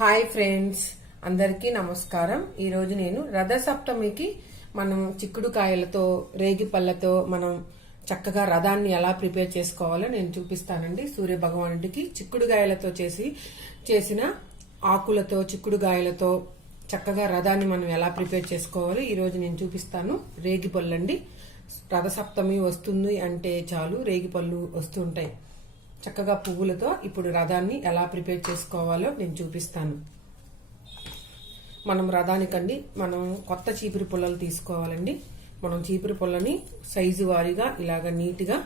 Hi friends అందరికీ నమస్కారం. ఈరోజు నేను రథసప్తమికి మనం చిక్కుడుకాయలతో రేగిపళ్ళతో మనం చక్కగా రథాన్ని ఎలా ప్రిపేర్ చేసుకోవాలో నేను చూపిస్తానండి. సూర్య భగవానుడికి చిక్కుడుకాయలతో చేసి చేసిన ఆకులతో చిక్కుడుకాయలతో చక్కగా రథాన్ని మనం ఎలా ప్రిపేర్ చేసుకోవాలో ఈరోజు నేను చూపిస్తాను. రేగిపళ్ళండి రథసప్తమి వస్తుంది అంటే చాలు రేగిపళ్ళు వస్తుంటాయి. చక్కగా పువ్వులతో ఇప్పుడు రథాన్ని ఎలా ప్రిపేర్ చేసుకోవాలో నేను చూపిస్తాను. మనం రథానికండి మనం కొత్త చీపురు పుల్లలు తీసుకోవాలండి. మనం చీపురు పుల్లని సైజు వారీగా ఇలాగ నీట్గా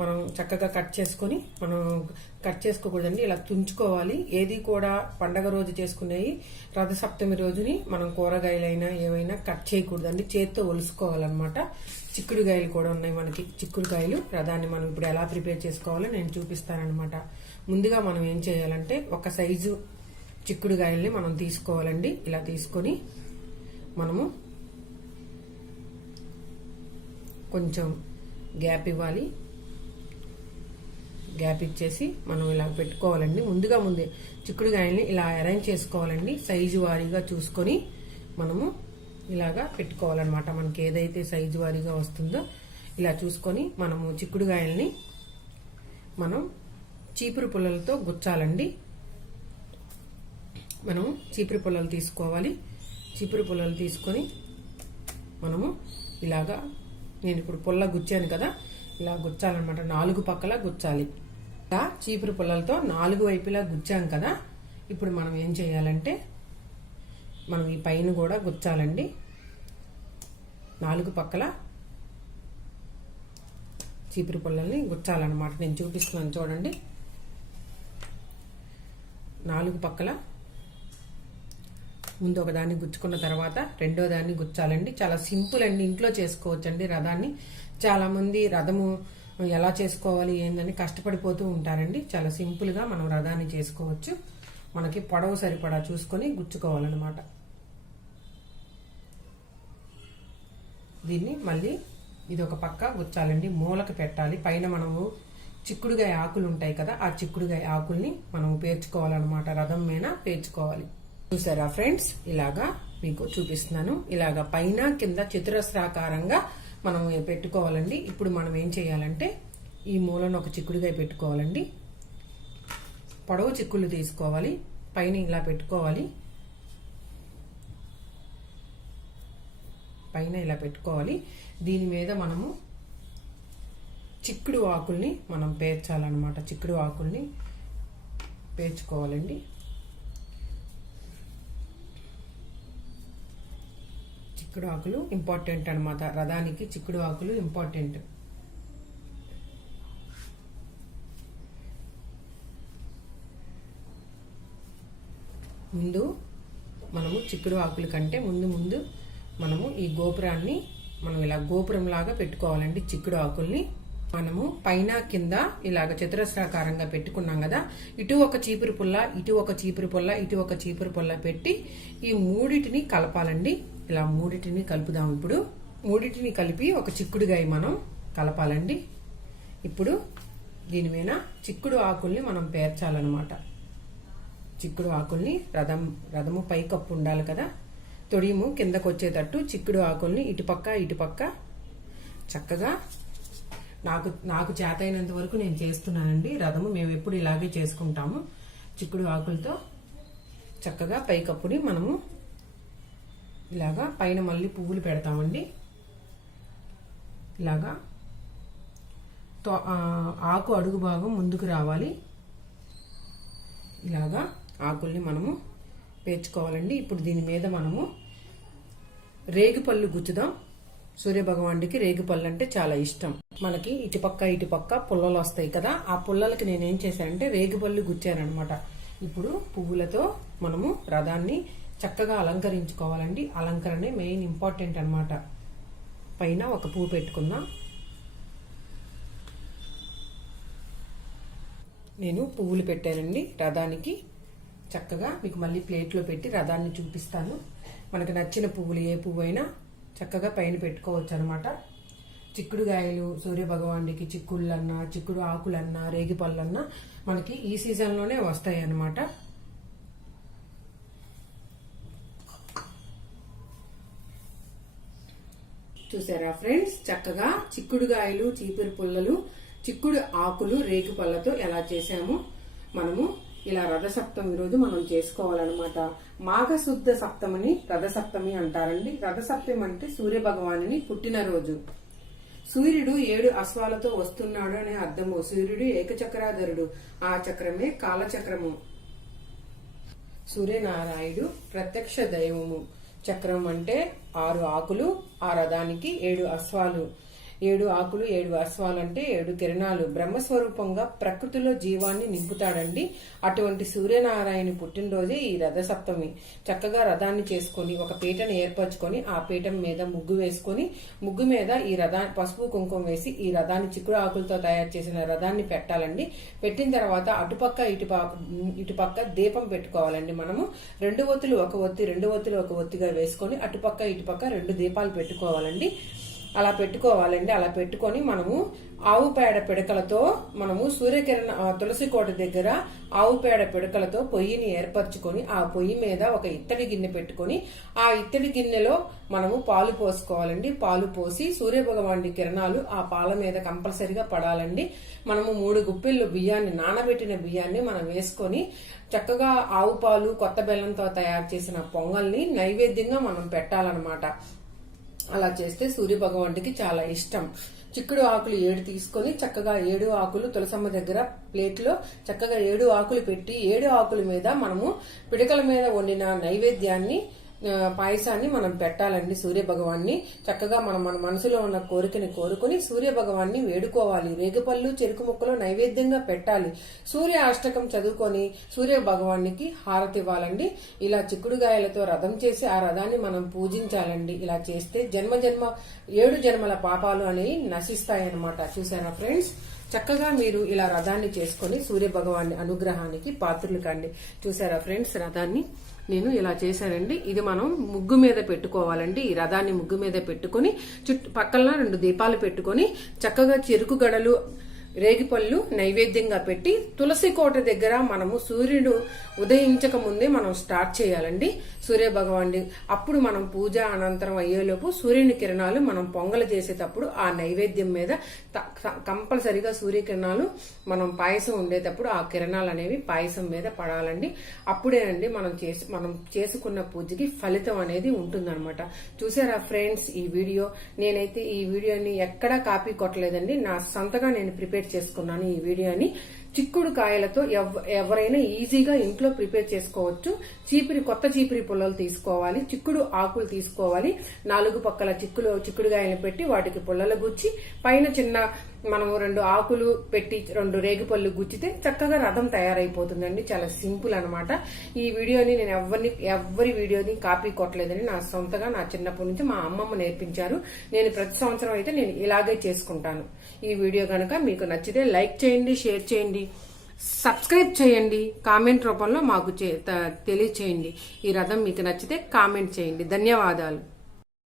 మనం చక్కగా కట్ చేసుకొని మనం కట్ చేసుకోకూడదండి. ఇలా తుంచుకోవాలి. ఏది కూడా పండగ రోజు చేసుకునేవి రథసప్తమి రోజుని మనం కూరగాయలైనా ఏవైనా కట్ చేయకూడదండి. చేత్తో ఒలుసుకోవాలన్నమాట. చిక్కుడుకాయలు కూడా ఉన్నాయి మనకి. చిక్కుడుకాయలు రథాన్ని మనం ఇప్పుడు ఎలా ప్రిపేర్ చేసుకోవాలో నేను చూపిస్తానమాట ముందుగా మనం ఏం చేయాలంటే ఒక సైజు చిక్కుడుకాయల్ని మనం తీసుకోవాలండి. ఇలా తీసుకొని మనము కొంచెం గ్యాప్ ఇవ్వాలి. గ్యాప్ ఇచ్చేసి మనం ఇలా పెట్టుకోవాలండి. ముందుగా ముందే చిక్కుడుగాయల్ని ఇలా అరేంజ్ చేసుకోవాలండి. సైజు వారీగా చూసుకొని మనము ఇలాగా పెట్టుకోవాలన్నమాట. మనకి ఏదైతే సైజు వారీగా వస్తుందో ఇలా చూసుకొని మనము చిక్కుడుగాయల్ని మనం చీపురు పుల్లలతో గుచ్చాలండి. మనం చీపురు పుల్లలు తీసుకోవాలి. చీపురు పుల్లలు తీసుకొని మనము ఇలాగా నేను ఇప్పుడు పుల్ల గుచ్చాను కదా ఇలా గుచ్చాలన్నమాట. నాలుగు పక్కల గుచ్చాలి. ఇలా చీపురు పుల్లలతో నాలుగు వైపులా గుచ్చాం కదా. ఇప్పుడు మనం ఏం చేయాలంటే మనం ఈ పైన కూడా గుచ్చాలండి. నాలుగు పక్కల చీపురు పుల్లల్ని గుచ్చాలన్నమాట. నేను చూపిస్తున్నాను చూడండి. నాలుగు పక్కల ముందు ఒక దాన్ని గుచ్చుకున్న తర్వాత రెండో దాన్ని గుచ్చాలండి. చాలా సింపుల్ అండి. ఇంట్లో చేసుకోవచ్చండి రథాన్ని. చాలా మంది రథము ఎలా చేసుకోవాలి ఏందని కష్టపడిపోతూ ఉంటారండి. చాలా సింపుల్గా మనం రథాన్ని చేసుకోవచ్చు. మనకి పొడవు సరిపడా చూసుకొని గుచ్చుకోవాలన్నమాట. దీన్ని మళ్ళీ ఇది ఒక పక్క గుచ్చాలండి. మూలకి పెట్టాలి. పైన మనము చిక్కుడుగాయ ఆకులు ఉంటాయి కదా ఆ చిక్కుడుగాయ ఆకుల్ని మనం పేర్చుకోవాలన్నమాట. రథం మీద పేర్చుకోవాలి. చూసారా ఫ్రెండ్స్? ఇలాగా మీకు చూపిస్తున్నాను. ఇలాగా పైన కింద చతురస్రాకారంగా మనం పెట్టుకోవాలండి? ఇప్పుడు మనం ఏం చేయాలంటే ఈ మూలను ఒక చిక్కుడుగా పెట్టుకోవాలండి. పొడవు చిక్కులు తీసుకోవాలి. పైన ఇలా పెట్టుకోవాలి. పైన ఇలా పెట్టుకోవాలి. దీని మీద మనము చిక్కుడు ఆకుల్ని మనం పేర్చాలన్నమాట. చిక్కుడు ఆకుల్ని పేర్చుకోవాలండి. చిక్కుడు ఆకులు ఇంపార్టెంట్ అనమాట రథానికి చిక్కుడు ఆకులు ఇంపార్టెంట్ ముందు మనము చిక్కుడు ఆకుల కంటే ముందు ముందు మనము ఈ గోపురాన్ని మనం ఇలా గోపురం లాగా పెట్టుకోవాలండి. చిక్కుడు ఆకుల్ని మనము పైన కింద ఇలాగ చతురస్రాకారంగా పెట్టుకున్నాం కదా. ఇటు ఒక చీపురు పుల్ల ఇటు ఒక చీపురు పుల్ల ఇటు ఒక చీపురు పుల్ల పెట్టి ఈ మూడిటిని కలపాలండి. ఇలా మూడిటిని కలుపుదాం. ఇప్పుడు మూడిటిని కలిపి ఒక చిక్కుడుగాయ మనం కలపాలండి. ఇప్పుడు దీని మీద చిక్కుడు ఆకుల్ని మనం పేర్చాలన్నమాట. చిక్కుడు ఆకుల్ని రథం రథము పైకప్పు ఉండాలి కదా. తొడిము కిందకు వచ్చేటట్టు చిక్కుడు ఆకుల్ని ఇటుపక్క ఇటుపక్క చక్కగా నాకు నాకు చేతైనంత వరకు నేను చేస్తున్నానండి. రథము మేము ఎప్పుడు ఇలాగే చేసుకుంటాము. చిక్కుడు ఆకులతో చక్కగా పైకప్పుని మనము ఇలాగా పైన మళ్ళీ పువ్వులు పెడతామండి. ఇలాగా ఆకు అడుగు భాగం ముందుకు రావాలి. ఇలాగా ఆకుల్ని మనము పేర్చుకోవాలండి. ఇప్పుడు దీని మీద మనము రేగిపళ్ళు గుచ్చుదాం. సూర్యభగవానుడికి రేగిపళ్ళు అంటే చాలా ఇష్టం. మనకి ఇటుపక్క ఇటుపక్క పుల్లలు వస్తాయి కదా ఆ పుల్లలకి నేనేం చేశానంటే రేగిపళ్ళు గుచ్చానమాట ఇప్పుడు పువ్వులతో మనము రథాన్ని చక్కగా అలంకరించుకోవాలండి. అలంకరణే మెయిన్ ఇంపార్టెంట్ అనమాట పైన ఒక పువ్వు పెట్టుకున్నా. నేను పువ్వులు పెట్టానండి రథానికి. చక్కగా మీకు మళ్ళీ ప్లేట్లో పెట్టి రథాన్ని చూపిస్తాను. మనకు నచ్చిన పువ్వులు ఏ పువ్వు అయినా చక్కగా పైన పెట్టుకోవచ్చు అనమాట చిక్కుడుగాయలు సూర్యభగవానుడికి చిక్కుళ్ళన్నా చిక్కుడు ఆకులన్నా రేగిపళ్ళన్నా మనకి ఈ సీజన్లోనే వస్తాయి అన్నమాట. చూసారా ఫ్రెండ్స్? చక్కగా చిక్కుడుగాయలు చీపురు పుల్లలు చిక్కుడు ఆకులు రేగు పళ్ళతో ఎలా చేసాము మనము ఇలా రథసప్తమి రోజు మనం చేసుకోవాలన్నమాట. మాఘశుద్ధ సప్తమిని రథసప్తమి అంటారండి. రథసప్తమి అంటే సూర్య భగవానుని పుట్టినరోజు. సూర్యుడు ఏడు అశ్వాలతో వస్తున్నాడు అనే అర్థము. సూర్యుడు ఏకచక్రాధరుడు. ఆ చక్రమే కాలచక్రము. సూర్యనారాయుడు ప్రత్యక్ష దైవము. చక్రం అంటే ఆరు ఆకులు ఆ రథానికి ఏడు అశ్వాలు. ఏడు ఆకులు ఏడు అశ్వాలు అంటే ఏడు కిరణాలు. బ్రహ్మస్వరూపంగా ప్రకృతిలో జీవాన్ని నింపుతాడండి. అటువంటి సూర్యనారాయణ పుట్టినరోజే ఈ రథసప్తమి. చక్కగా రథాన్ని చేసుకొని ఒక పీటను ఏర్పరచుకొని ఆ పీఠం మీద ముగ్గు వేసుకొని ముగ్గు మీద ఈ రథా పసుపు కుంకుమ వేసి ఈ రథాన్ని చిక్కుడు ఆకులతో తయారు చేసిన రథాన్ని పెట్టాలండి. పెట్టిన తర్వాత అటుపక్క ఇటుపక్క ఇటుపక్క దీపం పెట్టుకోవాలండి మనము. రెండు ఒత్తులు ఒక ఒత్తి రెండు ఒత్తులు ఒక ఒత్తిగా వేసుకొని అటుపక్క ఇటుపక్క రెండు దీపాలు పెట్టుకోవాలండి. అలా పెట్టుకోవాలండి. అలా పెట్టుకొని మనము ఆవు పేడ పిడకలతో మనము సూర్యకిరణ తులసి కోట దగ్గర ఆవు పేడ పిడకలతో పొయ్యిని ఏర్పరచుకొని ఆ పొయ్యి మీద ఒక ఇత్తడి గిన్నె పెట్టుకొని ఆ ఇత్తడి గిన్నెలో మనము పాలు పోసుకోవాలండి. పాలు పోసి సూర్యభగవానుడి కిరణాలు ఆ పాల మీద కంపల్సరిగా పడాలండి. మనము మూడు గుప్పిళ్ళు బియ్యాన్ని నానబెట్టిన బియ్యాన్ని మనం వేసుకొని చక్కగా ఆవు పాలు కొత్త బెల్లంతో తయారు చేసిన పొంగల్ని నైవేద్యంగా మనం పెట్టాలన్నమాట. అలా చేస్తే సూర్య భగవానుడికి చాలా ఇష్టం. చిక్కుడు ఆకులు ఏడు తీసుకొని చక్కగా ఏడు ఆకులు తులసమ్మ దగ్గర ప్లేట్లో చక్కగా ఏడు ఆకులు పెట్టి ఏడు ఆకుల మీద మనము పిడకల మీద వండిన నైవేద్యాన్ని పాయసాన్ని మనం పెట్టాలండి సూర్య భగవాన్ని చక్కగా మనం మన మనసులో ఉన్న కోరికని కోరుకొని సూర్య భగవాన్ని వేడుకోవాలి. రేగుపళ్ళు చెరుకు ముక్కలు నైవేద్యంగా పెట్టాలి. సూర్య అష్టకం చదువుకొని సూర్య భగవానికి హారతి ఇవ్వాలండి. ఇలా చిక్కుడుగాయలతో రథం చేసి ఆ రథాన్ని మనం పూజించాలండి. ఇలా చేస్తే జన్మ జన్మ ఏడు జన్మల పాపాలు అనేవి నశిస్తాయన్నమాట. చూసారా ఫ్రెండ్స్? చక్కగా మీరు ఇలా రథాన్ని చేసుకొని సూర్య భగవాన్ని అనుగ్రహానికి పాత్రలు కండి. చూసారా ఫ్రెండ్స్ రథాన్ని నేను ఇలా చేశానండి. ఇది మనం ముగ్గు మీద పెట్టుకోవాలండి. ఈ రథాన్ని ముగ్గు మీద పెట్టుకొని చుట్టూ పక్కన రెండు దీపాలు పెట్టుకొని చక్కగా చెరుకు గడలు రేగిపళ్ళు నైవేద్యంగా పెట్టి తులసి కోట దగ్గర మనము సూర్యుడు ఉదయించక ముందే మనం స్టార్ట్ చేయాలండి. సూర్య భగవానుడి అప్పుడు మనం పూజ అనంతరం అయ్యేలోపు సూర్యుని కిరణాలు మనం పొంగలు చేసేటప్పుడు ఆ నైవేద్యం మీద త- కంపల్సరిగా సూర్యకిరణాలు మనం పాయసం ఉండేటప్పుడు ఆ కిరణాలు అనేవి పాయసం మీద పడాలండి. అప్పుడేనండి మనం చేసి మనం చేసుకున్న పూజకి ఫలితం అనేది ఉంటుందన్నమాట. చూసారా ఫ్రెండ్స్ ఈ వీడియో? నేనైతే ఈ వీడియోని ఎక్కడా కాపీ కొట్టలేదండి. నా సొంతగా నేను ప్రిపేర్ చేసుకున్నాను ఈ వీడియోని. చిక్కుడు కాయలతో ఎవరైనా ఈజీగా ఇంట్లో ప్రిపేర్ చేసుకోవచ్చు. చీపిరి కొత్త చీపిరి పుల్లలు తీసుకోవాలి. చిక్కుడు ఆకులు తీసుకోవాలి. నాలుగు పక్కల చిక్కులు చిక్కుడుగాయలు పెట్టి వాటికి పుల్లలు గుచ్చి పైన చిన్న మనము రెండు ఆకులు పెట్టి రెండు రేగిపళ్ళు గుచ్చితే చక్కగా రథం తయారైపోతుందండి. చాలా సింపుల్ అనమాట ఈ వీడియోని నేను ఎవరిని ఎవరి వీడియోని కాపీ కొట్టలేదని నా సొంతగా నా చిన్నప్పటి నుంచి మా అమ్మమ్మ నేర్పించారు. నేను ప్రతి సంవత్సరం అయితే నేను ఇలాగే చేసుకుంటాను. ఈ వీడియో కనుక మీకు నచ్చితే లైక్ చేయండి షేర్ చేయండి. సబ్స్క్రైబ్ చేయండి. కామెంట్ రూపంలో మాకు చే- తెలియచేయండి. ఈ రథం మీకు నచ్చితే కామెంట్ చేయండి. ధన్యవాదాలు.